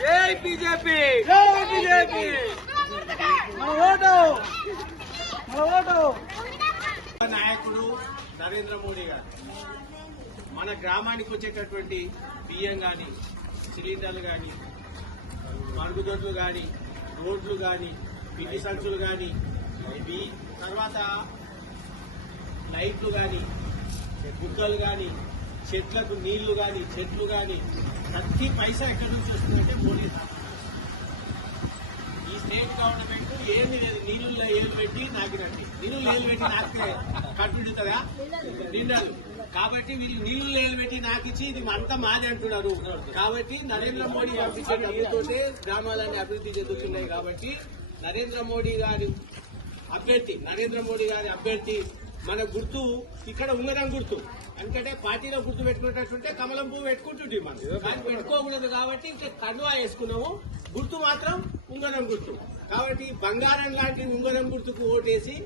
జై బీజేపీ, జై బీజేపీ, మన ఓటు, మన ఓటు. నాయకుడు నరేంద్ర మోడీ గారు మన గ్రామానికి వచ్చేటటువంటి బియ్యం కానీ, సిలిండర్లు కానీ, మరుగుదొడ్లు కానీ, రోడ్లు కానీ, పిండి సంచులు కానీ, తర్వాత లైట్లు కానీ, బుగ్గలు కానీ, చెట్లకు నీళ్లు కానీ, చెట్లు కానీ, ప్రతి పైసా ఎక్కడి నుంచి వస్తుందంటే మోడీ. ఈ స్టేట్ గవర్నమెంట్ ఏమి లేదు, నీళ్లు ఏలు పెట్టి నాకినట్టు. నీళ్లు ఏలు పెట్టి నాకితే కట్టుడుతుందా? నిండదు. కాబట్టి వీళ్ళు నీళ్లు ఏలు పెట్టి నాకిచ్చి ఇది అంతా మాది అంటున్నారు. కాబట్టి నరేంద్ర మోడీ పంపించే డబ్బులతోటే గ్రామాలన్నీ అభివృద్ధి చెందుతున్నాయి. కాబట్టి నరేంద్ర మోడీ గారి అభ్యర్థి మన గుర్తు ఇక్కడ ఉంగరం గుర్తు. ఎందుకంటే పార్టీలో గుర్తు పెట్టుకునేటట్టుంటే కమలం పువ్వు పెట్టుకుంటుంటే మనం కానీ పెట్టుకోకూడదు. కాబట్టి ఇంకా కండువా వేసుకున్నాము. గుర్తు మాత్రం ఉంగరం గుర్తు. కాబట్టి బంగారం లాంటి ఉంగరం గుర్తుకు ఓటేసి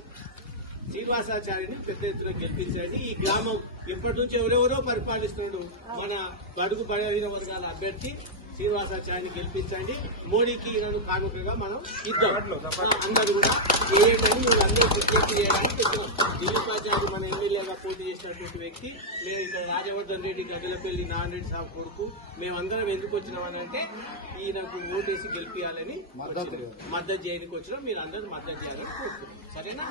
శ్రీనివాసాచార్యని పెద్ద ఎత్తున గెలిపించండి. ఈ గ్రామం ఎప్పటి నుంచి ఎవరెవరో పరిపాలిస్తున్నాడు. మన బడుగు బలహీన వర్గాల అభ్యర్థి శ్రీనివాసాచార్యని గెలిపించండి. మోడీకి నన్ను కానుకగా మనం ఇద్దాం. అందరూ కూడా చేయండి. మేము అందరూ విజ్ఞప్తి చేయడానికి తెచ్చినాం. దిలీపాచార్య మన ఎమ్మెల్యేగా పోటీ చేసినటువంటి వ్యక్తి. మేము ఇక్కడ రాజవర్ధన్ రెడ్డి గద్దెలపల్లి నారాయణరెడ్డి సాబ్ కొడుకు. మేమందరం ఎందుకు వచ్చినామని అంటే ఈయనకు ఓటేసి గెలిపించాలని మద్దతు చేయడానికి వచ్చినాం. మీరు అందరూ మద్దతు చేయాలని కోరుతున్నాం. సరేనా?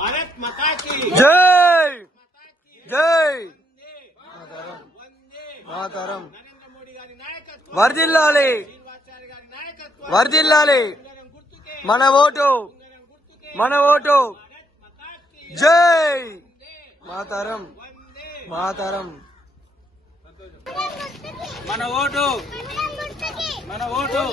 భారత్ మాతాకి జై, జై మాతరం. వర్ధిల్లాలి, వర్ధిల్లాలి. మన ఓటు, మన ఓటు. జై మాతరం, మాతరం. మన ఓటు, మన ఓటు.